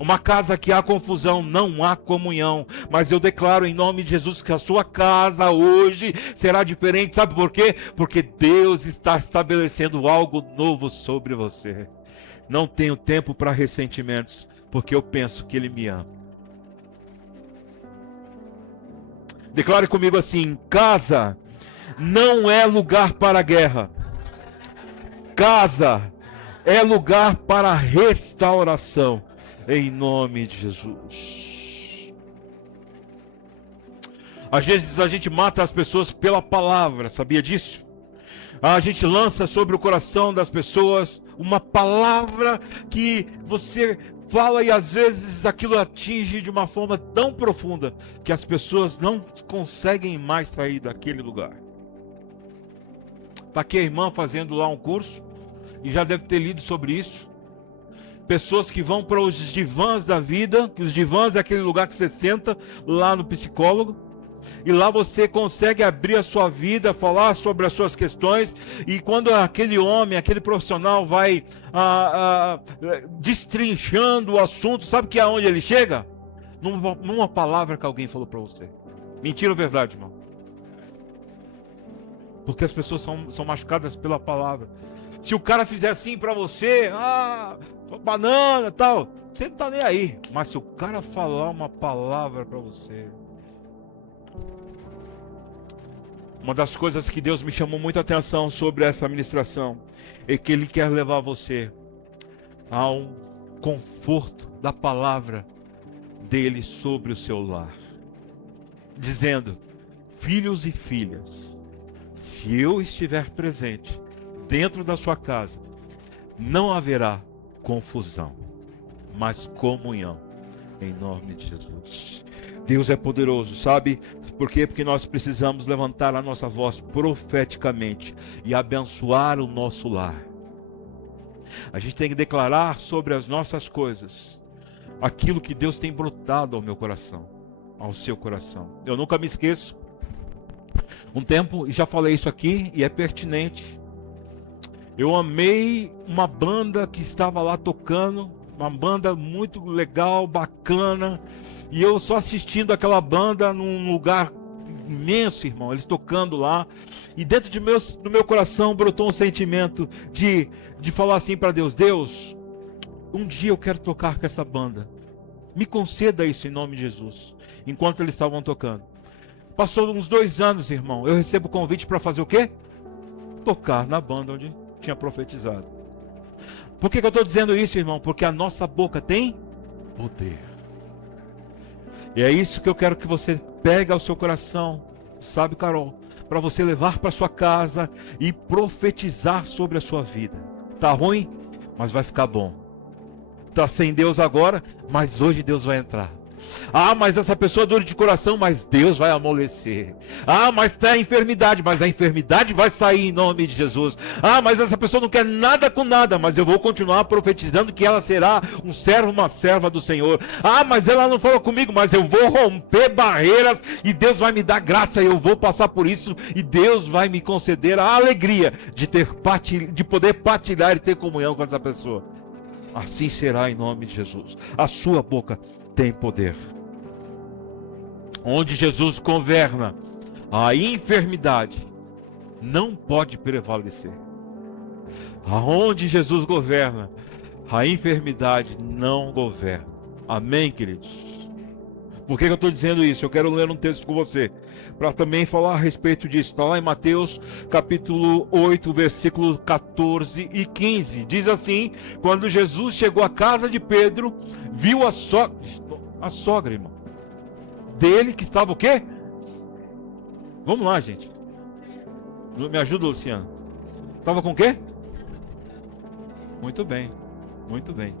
Uma casa que há confusão, não há comunhão. Mas eu declaro em nome de Jesus que a sua casa hoje será diferente. Sabe por quê? Porque Deus está estabelecendo algo novo sobre você. Não tenho tempo para ressentimentos, porque eu penso que Ele me ama. Declare comigo assim: casa não é lugar para guerra. Casa é lugar para restauração. Em nome de Jesus. Às vezes a gente mata as pessoas pela palavra, sabia disso? A gente lança sobre o coração das pessoas uma palavra que você fala e às vezes aquilo atinge de uma forma tão profunda que as pessoas não conseguem mais sair daquele lugar. Está aqui a irmã fazendo lá um curso e já deve ter lido sobre isso. Pessoas que vão para os divãs da vida, que os divãs é aquele lugar que você senta lá no psicólogo, e lá você consegue abrir a sua vida, falar sobre as suas questões, e quando aquele homem, aquele profissional vai destrinchando o assunto, sabe que aonde ele chega? Numa palavra que alguém falou para você. Mentira ou verdade, irmão? Porque as pessoas são machucadas pela palavra. Se o cara fizer assim para você, banana e tal, você não tá nem aí. Mas se o cara falar uma palavra para você... Uma das coisas que Deus me chamou muita atenção sobre essa ministração é que Ele quer levar você a um conforto da palavra dele sobre o seu lar. Dizendo: filhos e filhas, se eu estiver presente dentro da sua casa, não haverá confusão, mas comunhão, em nome de Jesus. Deus é poderoso, sabe? Por quê? Porque nós precisamos levantar a nossa voz profeticamente e abençoar o nosso lar. A gente tem que declarar sobre as nossas coisas aquilo que Deus tem brotado ao meu coração, ao seu coração. Eu nunca me esqueço, um tempo, e já falei isso aqui, e é pertinente. Eu amei uma banda que estava lá tocando, uma banda muito legal, bacana, e eu só assistindo aquela banda num lugar imenso, irmão, eles tocando lá, e dentro do meu coração brotou um sentimento de falar assim para Deus: Deus, um dia eu quero tocar com essa banda, me conceda isso em nome de Jesus. Enquanto eles estavam tocando, passou uns 2 anos, irmão, eu recebo o convite para fazer o quê? Tocar na banda onde tinha profetizado. Por que eu estou dizendo isso, irmão? Porque a nossa boca tem poder. E é isso que eu quero que você pegue ao seu coração, sabe, Carol? Para você levar para sua casa e profetizar sobre a sua vida. Tá ruim, mas vai ficar bom. Tá sem Deus agora, mas hoje Deus vai entrar. Mas essa pessoa é dura de coração, mas Deus vai amolecer. Mas tem a enfermidade, mas a enfermidade vai sair em nome de Jesus. Mas essa pessoa não quer nada com nada, mas eu vou continuar profetizando que ela será um servo, uma serva do Senhor. Mas ela não falou comigo, mas eu vou romper barreiras e Deus vai me dar graça, eu vou passar por isso e Deus vai me conceder a alegria de poder partilhar e ter comunhão com essa pessoa. Assim será em nome de Jesus. A sua boca tem poder. Onde Jesus governa, a enfermidade não pode prevalecer. Aonde Jesus governa, a enfermidade não governa. Amém, queridos? Por que eu estou dizendo isso? Eu quero ler um texto com você, para também falar a respeito disso. Está lá em Mateus, capítulo 8, versículos 14 e 15. Diz assim: quando Jesus chegou à casa de Pedro, viu a sogra, irmão, dele, que estava o quê? Vamos lá, gente. Me ajuda, Luciano. Estava com o quê? Muito bem, muito bem.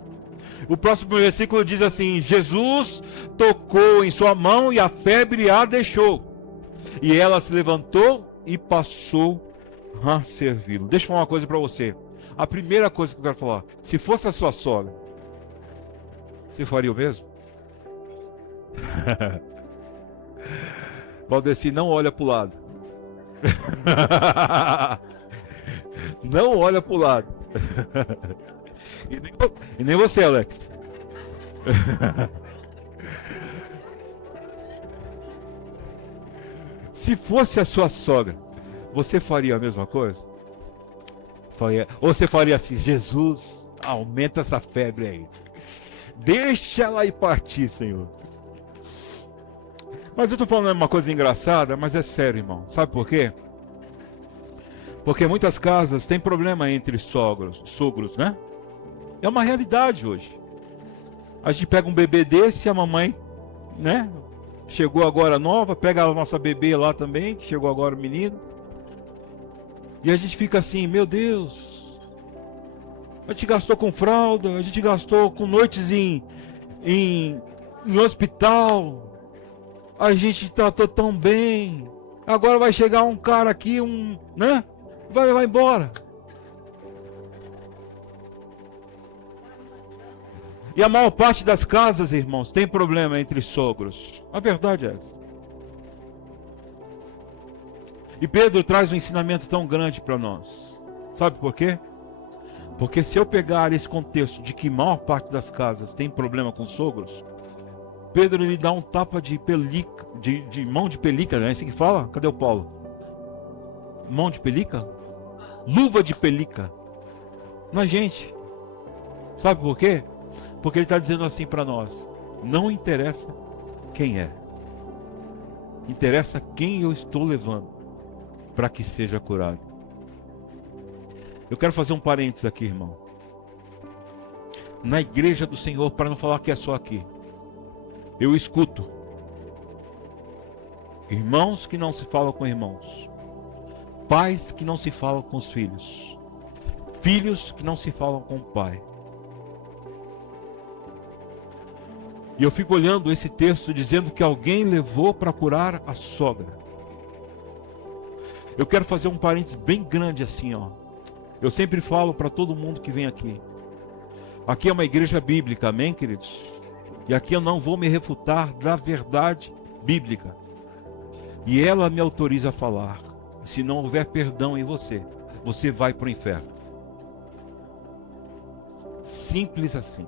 O próximo versículo diz assim: Jesus tocou em sua mão e a febre a deixou. E ela se levantou e passou a servi-lo. Deixa eu falar uma coisa para você. A primeira coisa que eu quero falar: se fosse a sua sogra, você faria o mesmo? Valdeci, não olha para o lado. Não olha para o lado. E nem você, Alex. Se fosse a sua sogra, você faria a mesma coisa? Ou você faria assim: Jesus, aumenta essa febre aí. Deixa ela ir partir, Senhor. Mas eu estou falando uma coisa engraçada, mas é sério, irmão. Sabe por quê? Porque muitas casas têm problema entre sogros, né? É uma realidade hoje. A gente pega um bebê desse, a mamãe, né? Chegou agora nova, pega a nossa bebê lá também, que chegou agora o menino. E a gente fica assim: meu Deus, a gente gastou com fralda, a gente gastou com noites em hospital, a gente tratou tão bem, agora vai chegar um cara aqui, né? Vai levar embora. E a maior parte das casas, irmãos, tem problema entre sogros. A verdade é essa. E Pedro traz um ensinamento tão grande para nós. Sabe por quê? Porque se eu pegar esse contexto de que a maior parte das casas tem problema com sogros, Pedro ele dá um tapa de pelica, de mão de pelica, não é assim que fala? Cadê o Paulo? Mão de pelica? Luva de pelica na gente. Sabe por quê? Porque ele está dizendo assim para nós: não interessa quem é, interessa quem eu estou levando para que seja curado. Eu quero fazer um parênteses aqui, irmão. Na igreja do Senhor, para não falar que é só aqui, eu escuto irmãos que não se falam com irmãos, pais que não se falam com os filhos, filhos que não se falam com o pai. E eu fico olhando esse texto dizendo que alguém levou para curar a sogra. Eu quero fazer um parênteses bem grande assim, ó. Eu sempre falo para todo mundo que vem aqui. Aqui é uma igreja bíblica, amém, queridos? E aqui eu não vou me refutar da verdade bíblica. E ela me autoriza a falar. Se não houver perdão em você, você vai para o inferno. Simples assim.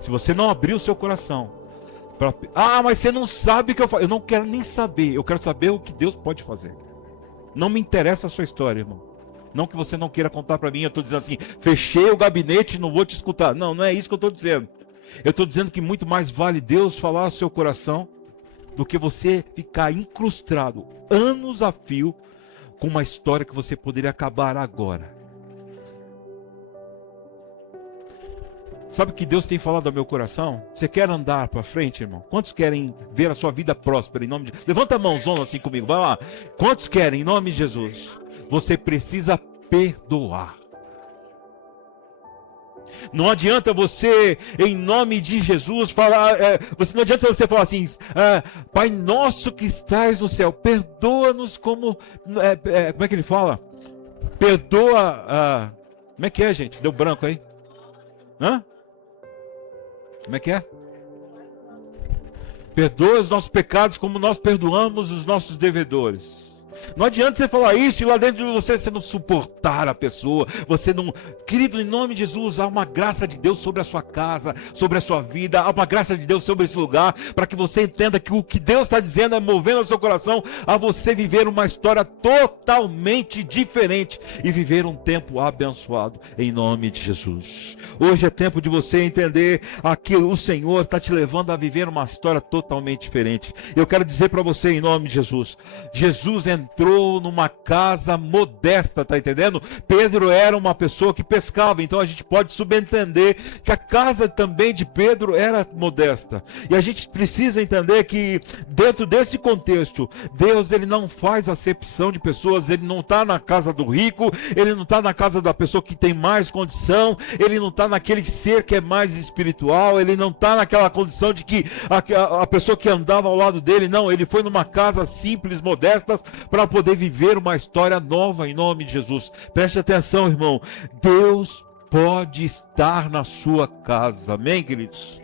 Se você não abrir o seu coração pra... mas você não sabe o que eu faço. Eu não quero nem saber. Eu quero saber o que Deus pode fazer. Não me interessa a sua história, irmão. Não que você não queira contar para mim. Eu estou dizendo assim: fechei o gabinete e não vou te escutar. Não, não é isso que eu estou dizendo. Eu estou dizendo que muito mais vale Deus falar ao seu coração do que você ficar incrustado anos a fio com uma história que você poderia acabar agora. Sabe o que Deus tem falado ao meu coração? Você quer andar para frente, irmão? Quantos querem ver a sua vida próspera em nome de... Levanta a mãozona assim comigo, vai lá. Quantos querem em nome de Jesus? Você precisa perdoar. Não adianta você, em nome de Jesus, falar... não adianta você falar assim: Pai nosso que estás no céu, perdoa-nos como... como é que ele fala? Perdoa... como é que é, gente? Deu branco aí? Hã? Como é que é? Perdoa os nossos pecados como nós perdoamos os nossos devedores. Não adianta você falar isso e lá dentro de você não suportar a pessoa, você não... Querido, em nome de Jesus, há uma graça de Deus sobre a sua casa, sobre a sua vida, há uma graça de Deus sobre esse lugar, para que você entenda que o que Deus está dizendo é movendo o seu coração a você viver uma história totalmente diferente e viver um tempo abençoado, em nome de Jesus. Hoje é tempo de você entender que o Senhor está te levando a viver uma história totalmente diferente. Eu quero dizer para você, em nome de Jesus, Jesus entrou numa casa modesta, tá entendendo? Pedro era uma pessoa que pescava, então a gente pode subentender que a casa também de Pedro era modesta. E a gente precisa entender que dentro desse contexto, Deus ele não faz acepção de pessoas, ele não está na casa do rico, ele não está na casa da pessoa que tem mais condição, ele não está naquele ser que é mais espiritual, ele não está naquela condição de que a pessoa que andava ao lado dele, não, ele foi numa casa simples, modesta, para poder viver uma história nova em nome de Jesus. Preste atenção, irmão. Deus pode estar na sua casa. Amém, queridos?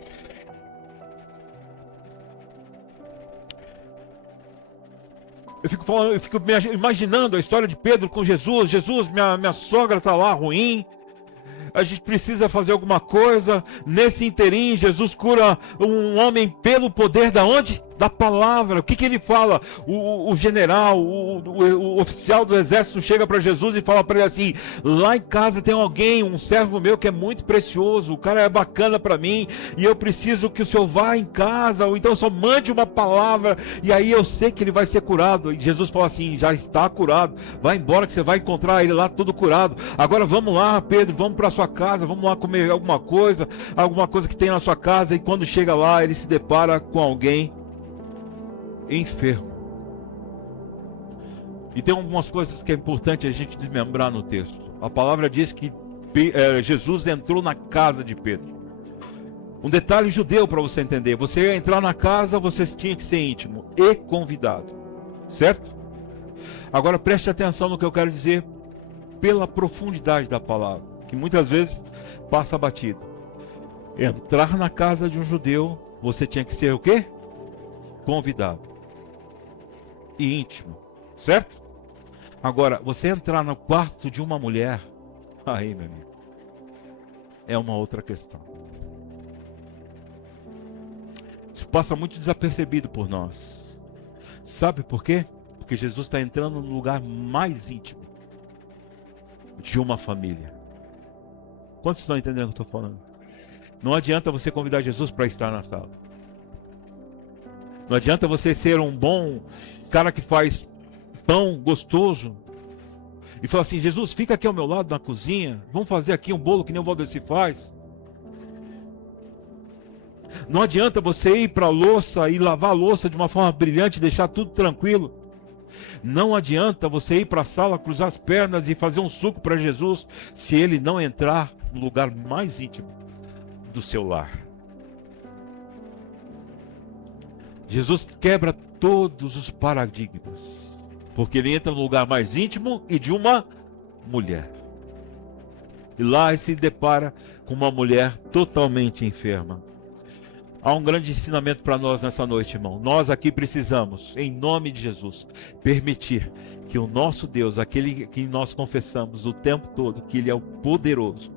Eu fico imaginando a história de Pedro com Jesus. Jesus, minha sogra está lá ruim. a gente precisa fazer alguma coisa. Nesse interim, Jesus cura um homem pelo poder da onde? Da palavra. O que ele fala? O general, o oficial do exército chega para Jesus e fala para ele assim: lá em casa tem alguém, um servo meu que é muito precioso, o cara é bacana para mim, e eu preciso que o senhor vá em casa, ou então só mande uma palavra, e aí eu sei que ele vai ser curado. E Jesus fala assim: já está curado, vai embora que você vai encontrar ele lá todo curado. Agora vamos lá, Pedro, vamos para sua casa, vamos lá comer alguma coisa que tem na sua casa. E quando chega lá, ele se depara com alguém enfermo. E tem algumas coisas que é importante a gente desmembrar no texto. A palavra diz que Jesus entrou na casa de Pedro. Um detalhe judeu para você entender: você ia entrar na casa, você tinha que ser íntimo e convidado, certo? Agora preste atenção no que eu quero dizer, pela profundidade da palavra, que muitas vezes passa batido. Entrar na casa de um judeu, você tinha que ser o quê? Convidado e íntimo, certo? Agora, você entrar no quarto de uma mulher, aí, meu amigo, é uma outra questão. Isso passa muito desapercebido por nós. Sabe por quê? Porque Jesus está entrando no lugar mais íntimo de uma família. Quantos estão entendendo o que eu estou falando? Não adianta você convidar Jesus para estar na sala. Não adianta você ser um bom cara que faz pão gostoso e falar assim: Jesus, fica aqui ao meu lado na cozinha, vamos fazer aqui um bolo que nem o Valdeci faz. Não adianta você ir para a louça e lavar a louça de uma forma brilhante, deixar tudo tranquilo. Não adianta você ir para a sala, cruzar as pernas e fazer um suco para Jesus, se ele não entrar no lugar mais íntimo do seu lar. Jesus quebra todos os paradigmas, porque ele entra no lugar mais íntimo e de uma mulher. E lá ele se depara com uma mulher totalmente enferma. Há um grande ensinamento para nós nessa noite, irmão. Nós aqui precisamos, em nome de Jesus, permitir que o nosso Deus, aquele que nós confessamos o tempo todo, que Ele é o poderoso,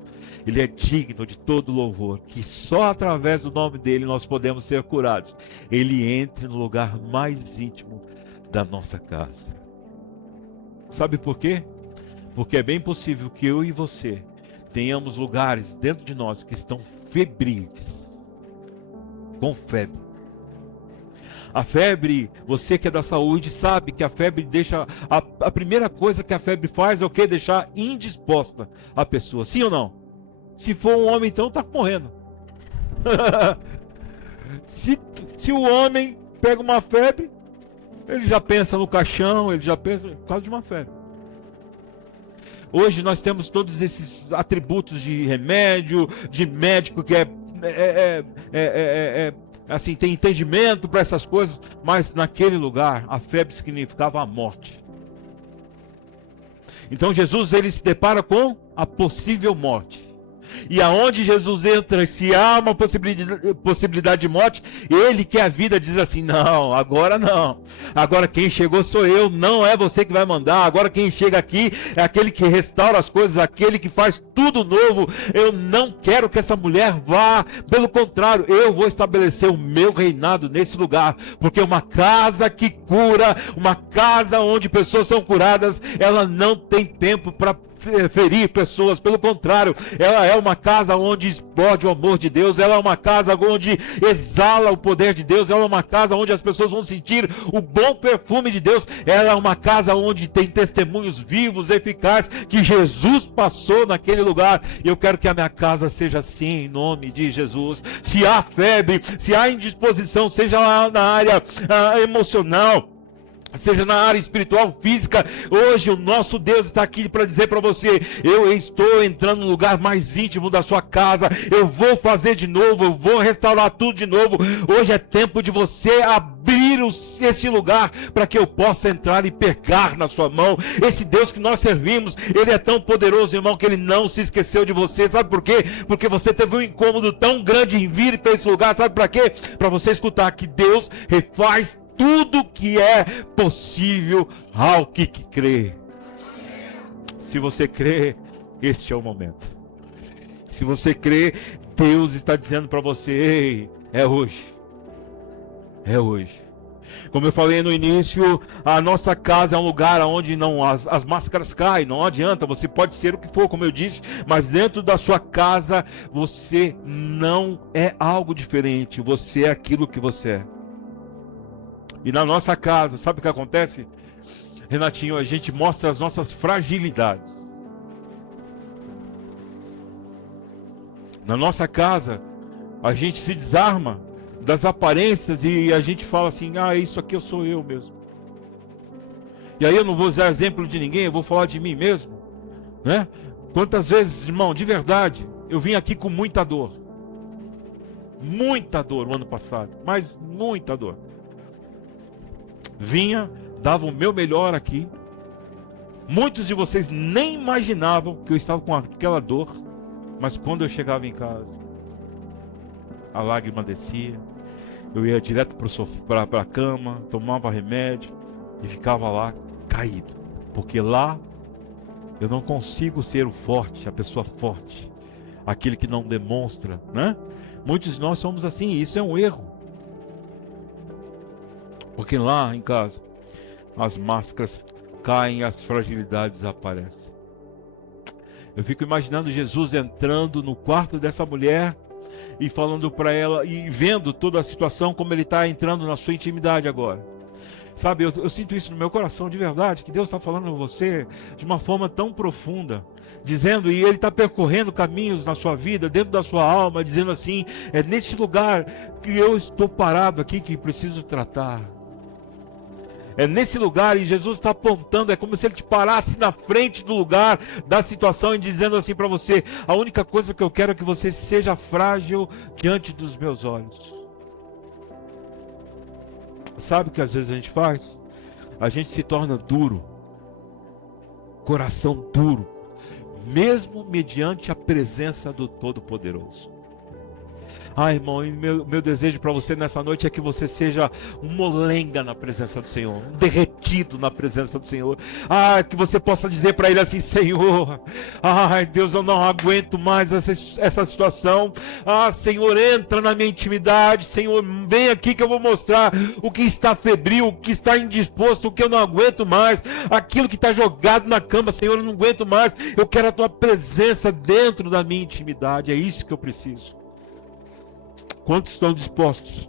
Ele é digno de todo louvor, que só através do nome dEle nós podemos ser curados. Ele entre no lugar mais íntimo da nossa casa. Sabe por quê? Porque é bem possível que eu e você tenhamos lugares dentro de nós que estão febris, com febre. A febre, você que é da saúde sabe que a febre deixa, a primeira coisa que a febre faz é o quê? Deixar indisposta a pessoa, sim ou não? Se for um homem, então está morrendo. se o homem pega uma febre, ele já pensa no caixão, ele já pensa por causa de uma febre. Hoje nós temos todos esses atributos de remédio, de médico que assim, tem entendimento para essas coisas, mas naquele lugar a febre significava a morte. Então Jesus, ele se depara com a possível morte. E aonde Jesus entra, se há uma possibilidade de morte, ele que é a vida diz assim: não, agora não. Agora quem chegou sou eu, não é você que vai mandar. Agora quem chega aqui é aquele que restaura as coisas, aquele que faz tudo novo. Eu não quero que essa mulher vá, pelo contrário, eu vou estabelecer o meu reinado nesse lugar, porque uma casa que cura, uma casa onde pessoas são curadas, ela não tem tempo para ferir pessoas, pelo contrário, ela é uma casa onde explode o amor de Deus, ela é uma casa onde exala o poder de Deus, ela é uma casa onde as pessoas vão sentir o bom perfume de Deus, ela é uma casa onde tem testemunhos vivos, eficazes, que Jesus passou naquele lugar. E eu quero que a minha casa seja assim, em nome de Jesus. Se há febre, se há indisposição, seja lá na área emocional, seja na área espiritual, física, hoje o nosso Deus está aqui para dizer para você: eu estou entrando no lugar mais íntimo da sua casa, eu vou fazer de novo, eu vou restaurar tudo de novo. Hoje é tempo de você abrir esse lugar para que eu possa entrar e pegar na sua mão. Esse Deus que nós servimos, ele é tão poderoso, irmão, que ele não se esqueceu de você. Sabe por quê? Porque você teve um incômodo tão grande em vir para esse lugar. Sabe para quê? Para você escutar que Deus refaz tudo que é possível ao que crê. Se você crê, este é o momento. Se você crê, Deus está dizendo para você: ei, é hoje. É hoje. Como eu falei no início, a nossa casa é um lugar onde não as máscaras caem, não adianta, você pode ser o que for, como eu disse, mas dentro da sua casa você não é algo diferente, você é aquilo que você é. E na nossa casa, sabe o que acontece? Renatinho, a gente mostra as nossas fragilidades. Na nossa casa, a gente se desarma das aparências e a gente fala assim: ah, isso aqui eu sou eu mesmo. E aí eu não vou usar exemplo de ninguém, eu vou falar de mim mesmo, né? Quantas vezes, irmão, de verdade, eu vim aqui com muita dor o ano passado, mas muita dor. Vinha, dava o meu melhor aqui. Muitos de vocês nem imaginavam que eu estava com aquela dor, mas quando eu chegava em casa, a lágrima descia, eu ia direto para a cama, tomava remédio e ficava lá caído, porque lá eu não consigo ser o forte, a pessoa forte, aquele que não demonstra, né? Muitos de nós somos assim, e isso é um erro, porque lá em casa as máscaras caem, as fragilidades aparecem. Eu fico imaginando Jesus entrando no quarto dessa mulher e falando para ela, e vendo toda a situação, como ele está entrando na sua intimidade agora. Sabe, eu sinto isso no meu coração de verdade, que Deus está falando com você de uma forma tão profunda, dizendo, e Ele está percorrendo caminhos na sua vida, dentro da sua alma, dizendo assim: é nesse lugar que eu estou parado aqui que preciso tratar. É nesse lugar, e Jesus está apontando, é como se Ele te parasse na frente do lugar, da situação, e dizendo assim para você: a única coisa que eu quero é que você seja frágil diante dos meus olhos. Sabe o que às vezes a gente faz? A gente se torna duro, coração duro, mesmo mediante a presença do Todo-Poderoso. Ah, irmão, e meu desejo para você nessa noite é que você seja um molenga na presença do Senhor, um derretido na presença do Senhor. Ah, que você possa dizer para Ele assim: Senhor, ai Deus, eu não aguento mais essa situação. Ah, Senhor, entra na minha intimidade. Senhor, vem aqui que eu vou mostrar o que está febril, o que está indisposto, o que eu não aguento mais, aquilo que está jogado na cama. Senhor, eu não aguento mais, eu quero a Tua presença dentro da minha intimidade. É isso que eu preciso. Quantos estão dispostos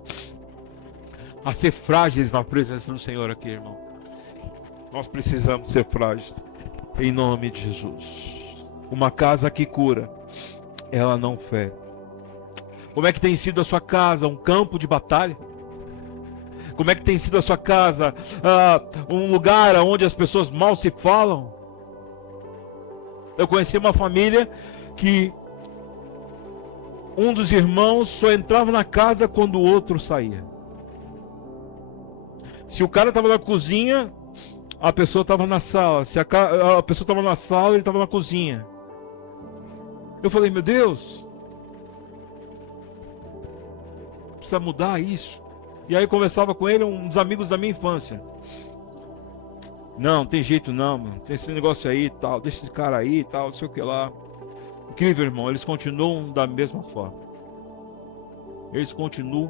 a ser frágeis na presença do Senhor aqui, irmão? Nós precisamos ser frágeis, em nome de Jesus. Uma casa que cura, ela não fere. Como é que tem sido a sua casa? Um campo de batalha? Como é que tem sido a sua casa? Um lugar onde as pessoas mal se falam? Eu conheci uma família que um dos irmãos só entrava na casa quando o outro saía. Se o cara estava na cozinha, a pessoa estava na sala. Se a pessoa estava na sala, ele estava na cozinha. Eu falei: meu Deus, precisa mudar isso. E aí eu conversava com ele, uns amigos da minha infância. Não tem jeito não, mano. Tem esse negócio aí e tal, deixa esse cara aí e tal, não sei o que lá. Incrível, irmão, eles continuam da mesma forma. Eles continuam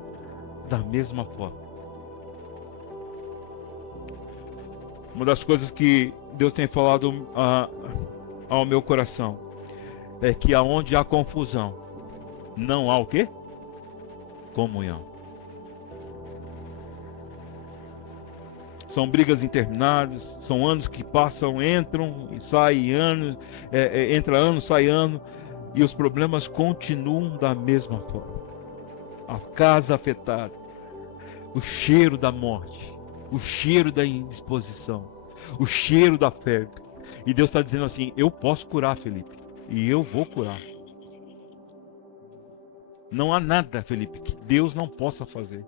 da mesma forma. Uma das coisas que Deus tem falado ao meu coração é que aonde há confusão, não há o quê? Comunhão. São brigas intermináveis, são anos que passam, entram e saem anos, entra ano, sai ano, e os problemas continuam da mesma forma. A casa afetada, o cheiro da morte, o cheiro da indisposição, o cheiro da febre. E Deus está dizendo assim: eu posso curar, Felipe, e eu vou curar. Não há nada, Felipe, que Deus não possa fazer.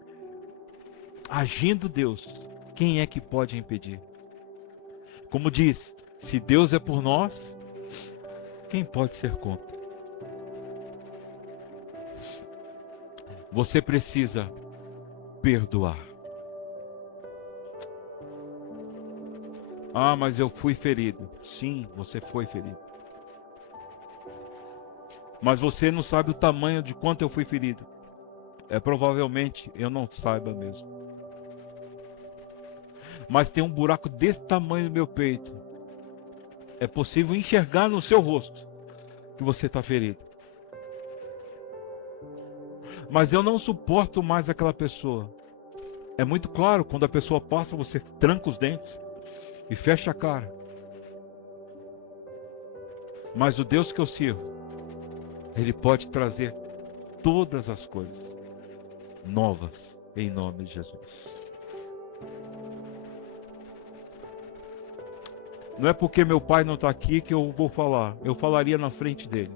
Agindo Deus, quem é que pode impedir? Como diz, se Deus é por nós, quem pode ser contra? Você precisa perdoar. Ah, mas eu fui ferido. Sim, você foi ferido. Mas você não sabe o tamanho de quanto eu fui ferido. Provavelmente eu não saiba mesmo. Mas tem um buraco desse tamanho no meu peito. É possível enxergar no seu rosto que você está ferido. Mas eu não suporto mais aquela pessoa. É muito claro, quando a pessoa passa, você tranca os dentes e fecha a cara. Mas o Deus que eu sirvo, Ele pode trazer todas as coisas novas em nome de Jesus. Não é porque meu pai não está aqui que eu vou falar. Eu falaria na frente dele.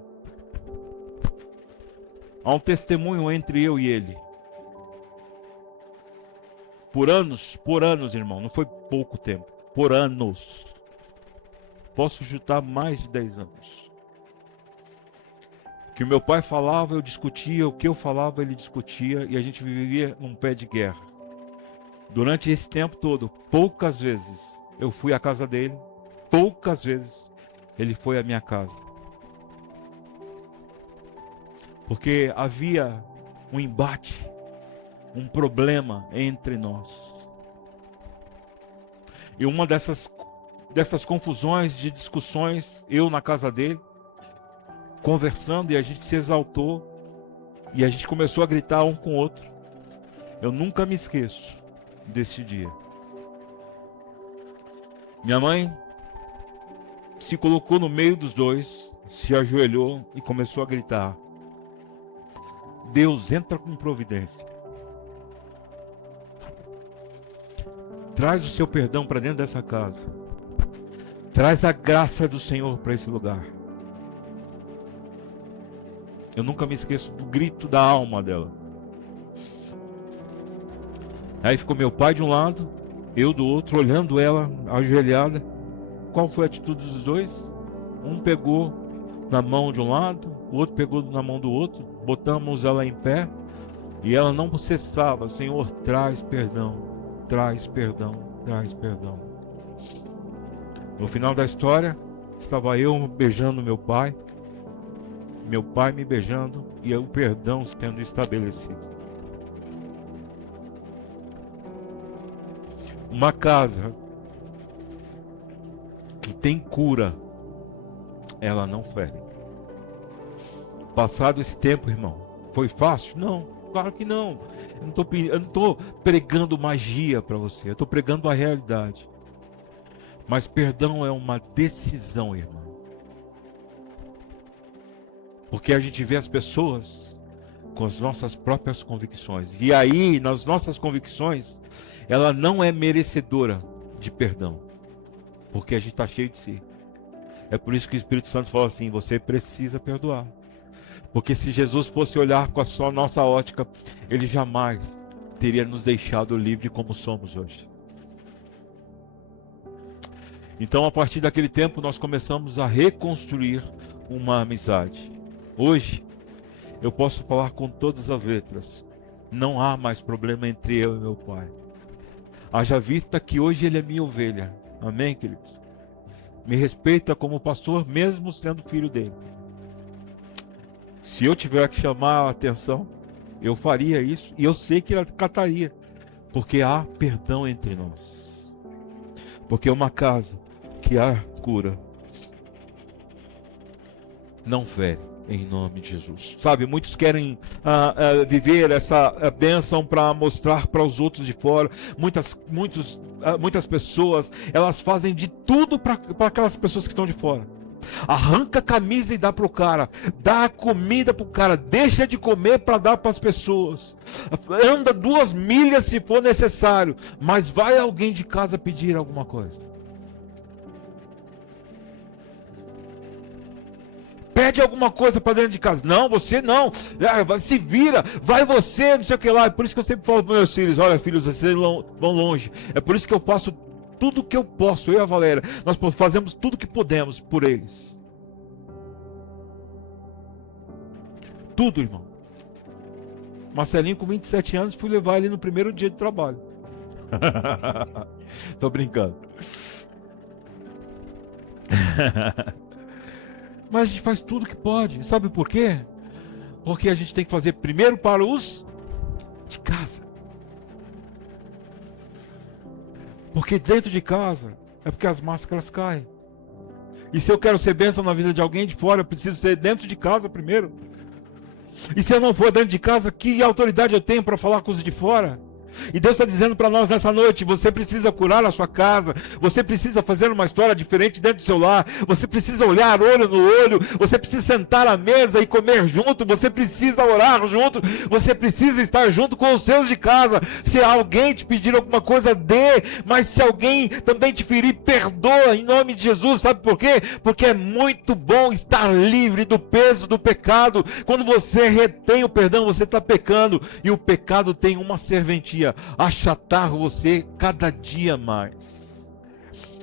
Há um testemunho entre eu e ele. Por anos, irmão, não foi pouco tempo. Por anos. Posso chutar mais de 10 anos. O que o meu pai falava, eu discutia. O que eu falava, ele discutia. E a gente vivia num pé de guerra. Durante esse tempo todo, poucas vezes eu fui à casa dele. Poucas vezes ele foi à minha casa. Porque havia um embate, um problema entre nós. E uma dessas confusões, de discussões, eu na casa dele, conversando, e a gente se exaltou, e a gente começou a gritar um com o outro. Eu nunca me esqueço desse dia. Minha mãe se colocou no meio dos dois, se ajoelhou e começou a gritar: Deus, entra com providência. Traz o seu perdão para dentro dessa casa. Traz a graça do Senhor para esse lugar. Eu nunca me esqueço do grito da alma dela. Aí ficou meu pai de um lado, eu do outro, olhando ela ajoelhada. Qual foi a atitude dos dois? Um pegou na mão de um lado, o outro pegou na mão do outro. Botamos ela em pé e ela não cessava: Senhor, traz perdão, traz perdão, traz perdão. No final da história, estava eu beijando meu pai me beijando e o perdão sendo estabelecido. Uma casa que tem cura, ela não fere. Passado esse tempo, irmão, foi fácil? Não, claro que não. Eu não estou pregando magia para você, eu estou pregando a realidade. Mas perdão é uma decisão, irmão. Porque a gente vê as pessoas com as nossas próprias convicções. E aí, nas nossas convicções, ela não é merecedora de perdão. Porque a gente está cheio de si. É por isso que o Espírito Santo fala assim: você precisa perdoar. Porque se Jesus fosse olhar com a só nossa ótica, Ele jamais teria nos deixado livre como somos hoje. Então, a partir daquele tempo, nós começamos a reconstruir uma amizade. Hoje, eu posso falar com todas as letras: não há mais problema entre eu e meu pai. Haja vista que hoje ele é minha ovelha. Amém, queridos? Me respeita como pastor, mesmo sendo filho dele. Se eu tiver que chamar a atenção, eu faria isso. E eu sei que ele acataria. Porque há perdão entre nós. Porque uma casa que há cura não fere, em nome de Jesus. Sabe, muitos querem viver essa bênção para mostrar para os outros de fora. Muitas pessoas, elas fazem de tudo para aquelas pessoas que estão de fora. Arranca a camisa e dá para o cara, dá a comida para o cara, deixa de comer para dar para as pessoas, anda 2 milhas se for necessário, mas vai alguém de casa pedir alguma coisa, pede alguma coisa para dentro de casa. Não, você não, se vira, vai você, não sei o que lá. É por isso que eu sempre falo para meus filhos: olha, filhos, vocês vão longe. É por isso que eu faço tudo que eu posso, eu e a Valéria, nós fazemos tudo que podemos por eles. Tudo, irmão. Marcelinho, com 27 anos, fui levar ele no primeiro dia de trabalho. Tô brincando. Mas a gente faz tudo que pode. Sabe por quê? Porque a gente tem que fazer primeiro para os de casa. Porque dentro de casa é porque as máscaras caem. E se eu quero ser bênção na vida de alguém de fora, eu preciso ser dentro de casa primeiro. E se eu não for dentro de casa, que autoridade eu tenho para falar com os de fora? E Deus está dizendo para nós nessa noite: você precisa curar a sua casa, você precisa fazer uma história diferente dentro do seu lar, você precisa olhar olho no olho, você precisa sentar à mesa e comer junto, você precisa orar junto, você precisa estar junto com os seus de casa. Se alguém te pedir alguma coisa, dê, mas se alguém também te ferir, perdoa em nome de Jesus. Sabe por quê? Porque é muito bom estar livre do peso do pecado. Quando você retém o perdão, você está pecando, e o pecado tem uma serventia: achatar você cada dia mais.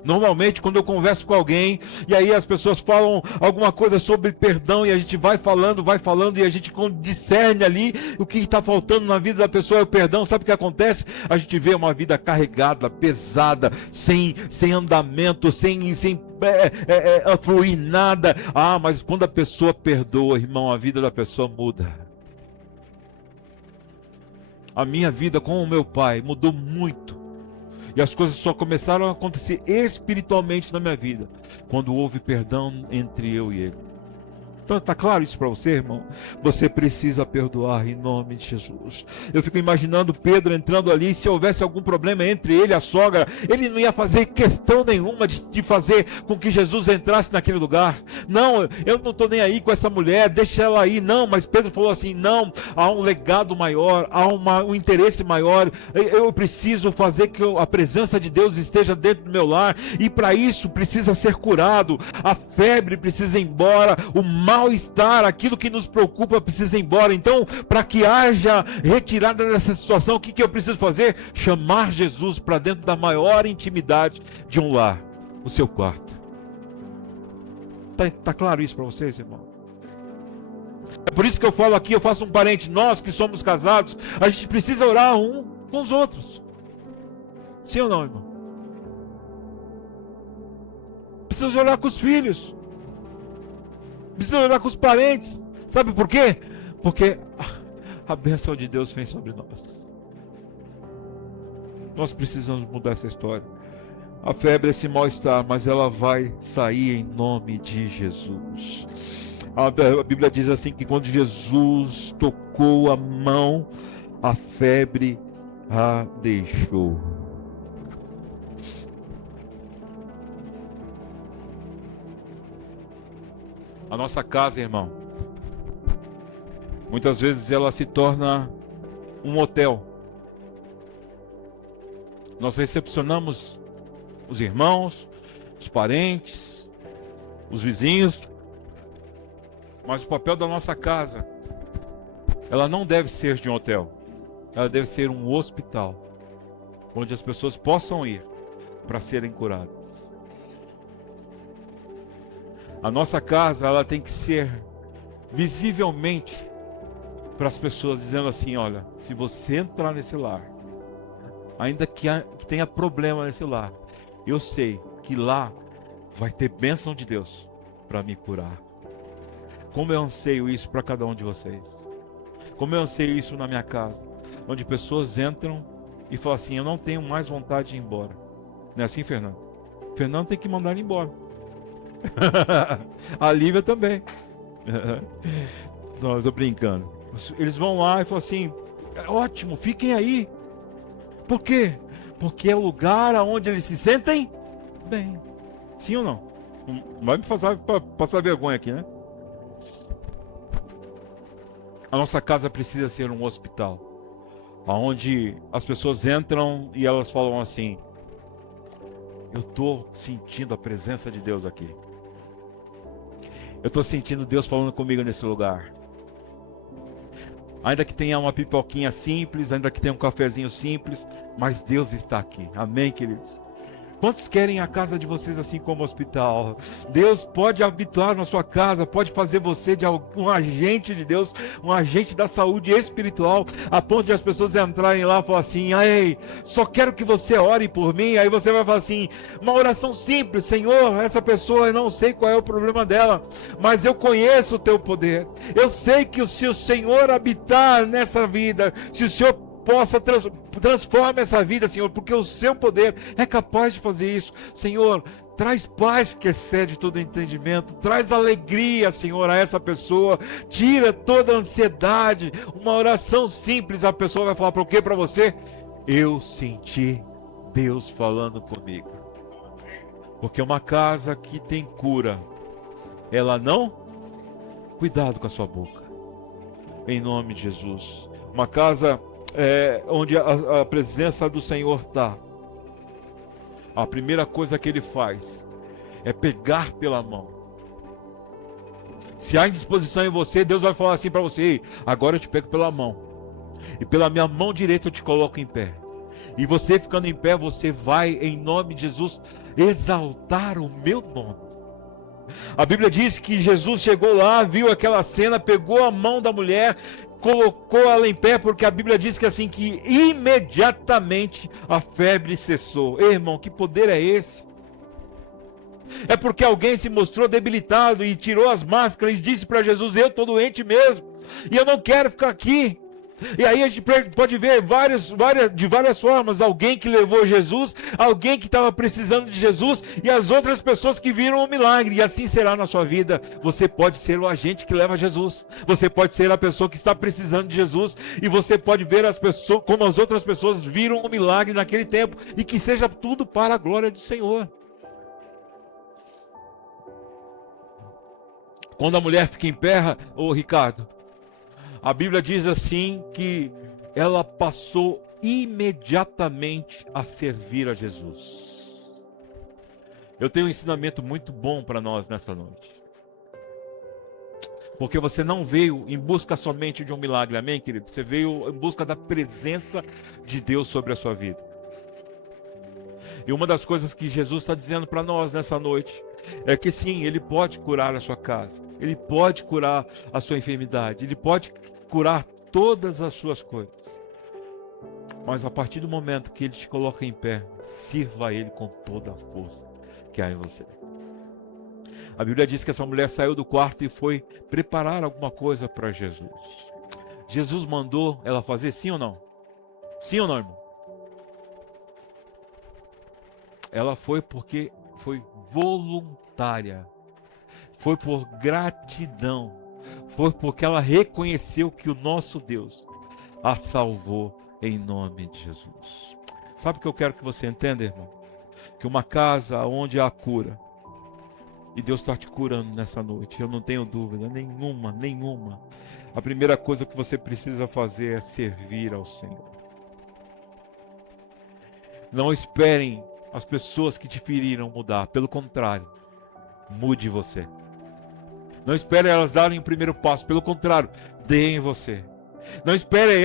Normalmente, quando eu converso com alguém, e aí as pessoas falam alguma coisa sobre perdão, e a gente vai falando, e a gente discerne ali o que está faltando na vida da pessoa é o perdão. Sabe o que acontece? A gente vê uma vida carregada, pesada, sem andamento, sem fluir nada. Mas quando a pessoa perdoa, irmão, a vida da pessoa muda. A minha vida com o meu pai mudou muito. E as coisas só começaram a acontecer espiritualmente na minha vida quando houve perdão entre eu e ele. Então está claro isso para você, irmão? Você precisa perdoar em nome de Jesus. Eu fico imaginando Pedro entrando ali, e se houvesse algum problema entre ele e a sogra, ele não ia fazer questão nenhuma de fazer com que Jesus entrasse naquele lugar. Não, eu não estou nem aí com essa mulher, deixa ela aí. Não, mas Pedro falou assim: não, há um legado maior, há um interesse maior. Eu preciso fazer que a presença de Deus esteja dentro do meu lar, e para isso precisa ser curado. A febre precisa ir embora, o mal-estar, aquilo que nos preocupa precisa ir embora. Então, para que haja retirada dessa situação, o que eu preciso fazer? Chamar Jesus para dentro da maior intimidade de um lar, o seu quarto. Tá claro isso para vocês, irmão? É por isso que eu falo aqui, eu faço um parente: nós que somos casados, a gente precisa orar um com os outros. Sim ou não, irmão? Precisa orar com os filhos, precisa orar com os parentes. Sabe por quê? Porque a bênção de Deus vem sobre nós. Nós precisamos mudar essa história. A febre é esse mal-estar, mas ela vai sair em nome de Jesus. A Bíblia diz assim, que quando Jesus tocou a mão, a febre a deixou. A nossa casa, irmão, muitas vezes ela se torna um hotel. Nós recepcionamos os irmãos, os parentes, os vizinhos, mas o papel da nossa casa, ela não deve ser de um hotel, ela deve ser um hospital, onde as pessoas possam ir para serem curadas. A nossa casa, ela tem que ser visivelmente para as pessoas, dizendo assim: olha, se você entrar nesse lar, ainda que tenha problema nesse lar, eu sei que lá vai ter bênção de Deus para me curar. Como eu anseio isso para cada um de vocês. Como eu anseio isso na minha casa, onde pessoas entram e falam assim: eu não tenho mais vontade de ir embora. Não é assim, Fernando? Fernando tem que mandar ele embora. A Lívia também. Não, eu tô brincando. Eles vão lá e falam assim: ótimo, fiquem aí. Por quê? Porque é o lugar onde eles se sentem bem. Sim ou não? Não vai me passar vergonha aqui, né? A nossa casa precisa ser um hospital, onde as pessoas entram e elas falam assim: eu estou sentindo a presença de Deus aqui. Eu estou sentindo Deus falando comigo nesse lugar. Ainda que tenha uma pipoquinha simples, ainda que tenha um cafezinho simples, mas Deus está aqui. Amém, queridos? Quantos querem a casa de vocês assim como hospital? Deus pode habitar na sua casa, pode fazer você de um agente de Deus, um agente da saúde espiritual, a ponto de as pessoas entrarem lá e falar assim: ei, só quero que você ore por mim. Aí você vai falar assim, uma oração simples: Senhor, essa pessoa, eu não sei qual é o problema dela, mas eu conheço o teu poder. Eu sei que se o Senhor habitar nessa vida, se o Senhor possa transforma essa vida, Senhor, porque o seu poder é capaz de fazer isso. Senhor, traz paz que excede todo entendimento, traz alegria, Senhor, a essa pessoa, tira toda a ansiedade. Uma oração simples, a pessoa vai falar para o quê para você? Eu senti Deus falando comigo. Porque uma casa que tem cura, ela não... Cuidado com a sua boca, em nome de Jesus. Uma casa onde a presença do Senhor está, a primeira coisa que Ele faz é pegar pela mão. Se há indisposição em você, Deus vai falar assim para você: ei, agora eu te pego pela mão, e pela minha mão direita eu te coloco em pé. E você ficando em pé, você vai, em nome de Jesus, exaltar o meu nome. A Bíblia diz que Jesus chegou lá, viu aquela cena, pegou a mão da mulher, colocou ela em pé, porque a Bíblia diz que assim, que imediatamente a febre cessou. Ei, irmão, que poder é esse? É porque alguém se mostrou debilitado e tirou as máscaras e disse para Jesus: eu estou doente mesmo, e eu não quero ficar aqui. E aí a gente pode ver de várias formas: alguém que levou Jesus, alguém que estava precisando de Jesus, e as outras pessoas que viram o milagre. E assim será na sua vida. Você pode ser o agente que leva Jesus, você pode ser a pessoa que está precisando de Jesus, e você pode ver as pessoas, como as outras pessoas viram o milagre naquele tempo, e que seja tudo para a glória do Senhor. Quando a mulher fica em pé, Ricardo, a Bíblia diz assim que ela passou imediatamente a servir a Jesus. Eu tenho um ensinamento muito bom para nós nessa noite. Porque você não veio em busca somente de um milagre, amém, querido? Você veio em busca da presença de Deus sobre a sua vida. E uma das coisas que Jesus está dizendo para nós nessa noite é que sim, Ele pode curar a sua casa, Ele pode curar a sua enfermidade, Ele pode curar todas as suas coisas. Mas a partir do momento que Ele te coloca em pé, sirva a Ele com toda a força que há em você. A Bíblia diz que essa mulher saiu do quarto e foi preparar alguma coisa para Jesus. Jesus mandou ela fazer, sim ou não? Sim ou não, irmão? Ela foi porque foi voluntária, foi por gratidão, foi porque ela reconheceu que o nosso Deus a salvou em nome de Jesus. Sabe o que eu quero que você entenda, irmão? Que uma casa onde há cura, e Deus está te curando nessa noite, eu não tenho dúvida nenhuma. A primeira coisa que você precisa fazer é servir ao Senhor. Não esperem as pessoas que te feriram mudar, pelo contrário, mude você. Não espere elas darem o primeiro passo, pelo contrário, deem você. Não espere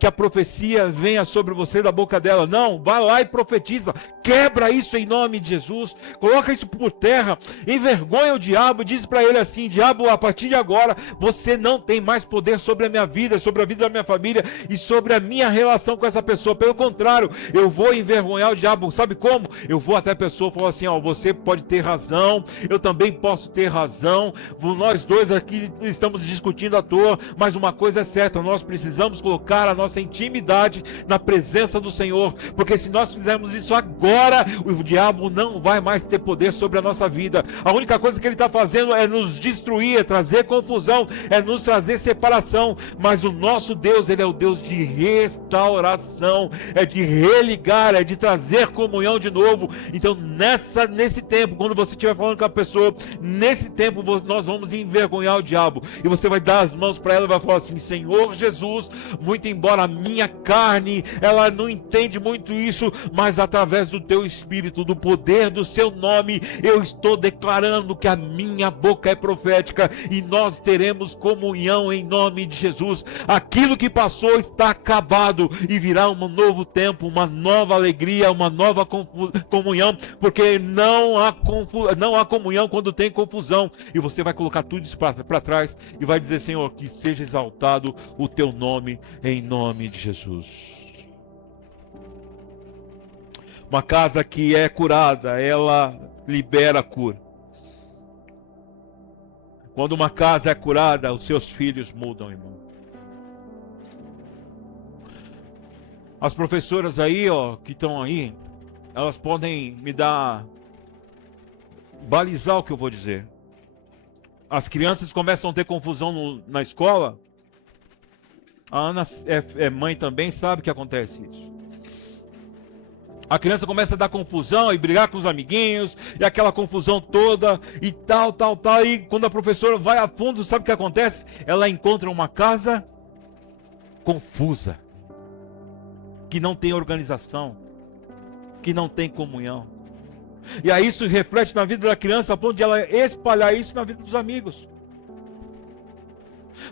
que a profecia venha sobre você da boca dela. Não, vai lá e profetiza. Quebra isso em nome de Jesus. Coloca isso por terra. Envergonha o diabo. Diz para ele assim: diabo, a partir de agora você não tem mais poder sobre a minha vida, sobre a vida da minha família e sobre a minha relação com essa pessoa. Pelo contrário, eu vou envergonhar o diabo. Sabe como? Eu vou até a pessoa e falar assim: você pode ter razão, eu também posso ter razão. Nós dois aqui estamos discutindo à toa, mas uma coisa é certa: nós precisamos colocar a nossa intimidade na presença do Senhor, porque se nós fizermos isso agora, o diabo não vai mais ter poder sobre a nossa vida. A única coisa que ele está fazendo é nos destruir, é trazer confusão, é nos trazer separação. Mas o nosso Deus, Ele é o Deus de restauração, é de religar, é de trazer comunhão de novo. Então nesse tempo, quando você estiver falando com a pessoa, nesse tempo nós vamos envergonhar o diabo, e você vai dar as mãos para ela e vai falar assim: Senhor Jesus, muito embora a minha carne, ela não entende muito isso, mas através do teu Espírito, do poder do seu nome, eu estou declarando que a minha boca é profética e nós teremos comunhão em nome de Jesus. Aquilo que passou está acabado e virá um novo tempo, uma nova alegria, uma nova comunhão, porque não há comunhão quando tem confusão. E você vai colocar tudo isso para trás e vai dizer: Senhor, que seja exaltado o teu nome, em nome de Jesus. Uma casa que é curada, ela libera a cura. Quando uma casa é curada, os seus filhos mudam, irmão. As professoras aí, que estão aí, elas podem me balizar o que eu vou dizer. As crianças começam a ter confusão na escola. A Ana é mãe também, sabe que acontece isso. A criança começa a dar confusão e brigar com os amiguinhos, e aquela confusão toda, e tal. E quando a professora vai a fundo, sabe o que acontece? Ela encontra uma casa confusa, que não tem organização, que não tem comunhão. E aí isso reflete na vida da criança, a ponto de ela espalhar isso na vida dos amigos.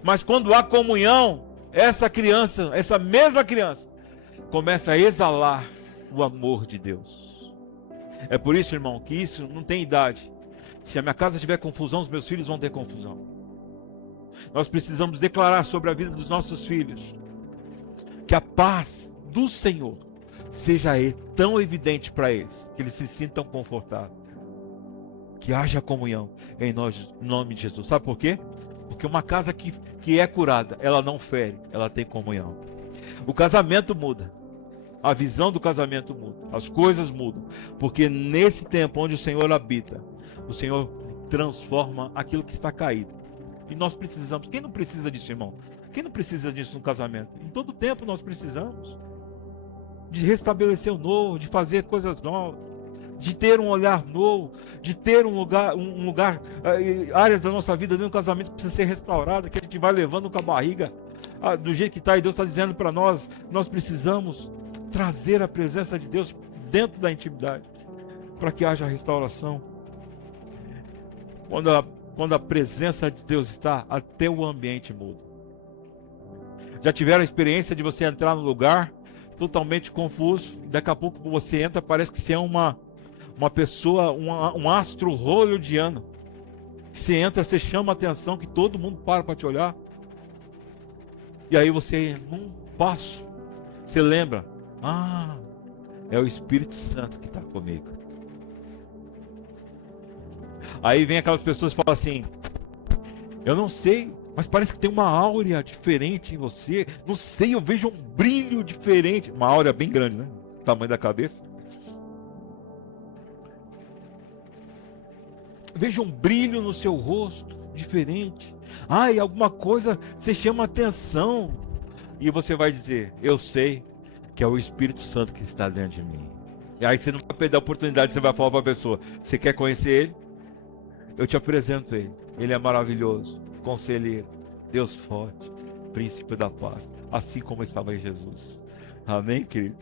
Mas quando há comunhão, essa mesma criança, começa a exalar o amor de Deus. É por isso, irmão, que isso não tem idade. Se a minha casa tiver confusão, os meus filhos vão ter confusão. Nós precisamos declarar sobre a vida dos nossos filhos que a paz do Senhor seja tão evidente para eles, que eles se sintam confortáveis, que haja comunhão em nome de Jesus. Sabe por quê? Porque uma casa que é curada, ela não fere, ela tem comunhão. O casamento muda. A visão do casamento muda, as coisas mudam, porque nesse tempo onde o Senhor habita, o Senhor transforma aquilo que está caído. E nós precisamos. Quem não precisa disso, irmão? Quem não precisa disso no casamento? Em todo tempo nós precisamos de restabelecer o novo, de fazer coisas novas, de ter um olhar novo, de ter um lugar, áreas da nossa vida dentro do casamento que precisa ser restaurada, que a gente vai levando com a barriga do jeito que está. E Deus está dizendo para nós, nós precisamos trazer a presença de Deus dentro da intimidade, para que haja restauração. Quando a presença de Deus está, até o ambiente muda. Já tiveram a experiência de você entrar no lugar totalmente confuso, e daqui a pouco você entra, parece que você é uma pessoa, um astro hollywoodiano. Você entra, você chama a atenção, que todo mundo para te olhar. E aí você, num passo, você lembra: é o Espírito Santo que está comigo. Aí vem aquelas pessoas que falam assim: eu não sei, mas parece que tem uma áurea diferente em você. Não sei, eu vejo um brilho diferente. Uma áurea bem grande, né? Tamanho da cabeça. Vejo um brilho no seu rosto diferente. E alguma coisa você chama atenção. E você vai dizer: eu sei que é o Espírito Santo que está dentro de mim. E aí você não vai perder a oportunidade, você vai falar para a pessoa: você quer conhecer Ele? Eu te apresento Ele. Ele é maravilhoso, conselheiro, Deus forte, príncipe da paz, assim como estava em Jesus. Amém, querido?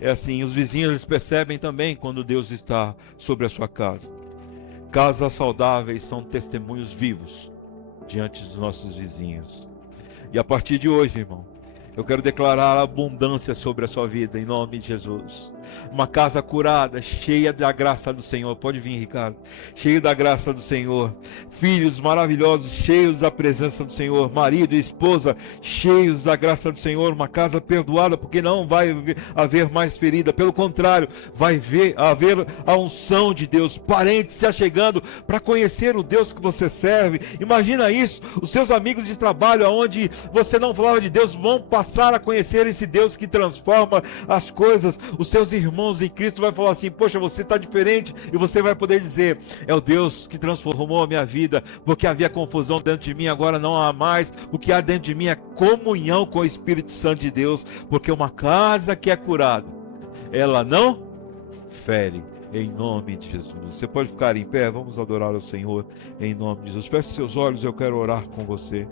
É assim, os vizinhos eles percebem também quando Deus está sobre a sua casa. Casas saudáveis são testemunhos vivos diante dos nossos vizinhos. E a partir de hoje, irmão, eu quero declarar abundância sobre a sua vida, em nome de Jesus. Uma casa curada, cheia da graça do Senhor. Pode vir, Ricardo. Cheio da graça do Senhor. Filhos maravilhosos, cheios da presença do Senhor. Marido e esposa, cheios da graça do Senhor. Uma casa perdoada, porque não vai haver mais ferida. Pelo contrário, vai haver a unção de Deus. Parentes se achegando para conhecer o Deus que você serve. Imagina isso. Os seus amigos de trabalho, onde você não falava de Deus, vão passar a conhecer esse Deus que transforma as coisas. Os seus irmãos em Cristo vai falar assim: poxa, você está diferente. E você vai poder dizer: é o Deus que transformou a minha vida, porque havia confusão dentro de mim, agora não há mais. O que há dentro de mim é comunhão com o Espírito Santo de Deus, porque uma casa que é curada, ela não fere, em nome de Jesus. Você pode ficar em pé, vamos adorar ao Senhor em nome de Jesus. Feche seus olhos, eu quero orar com você.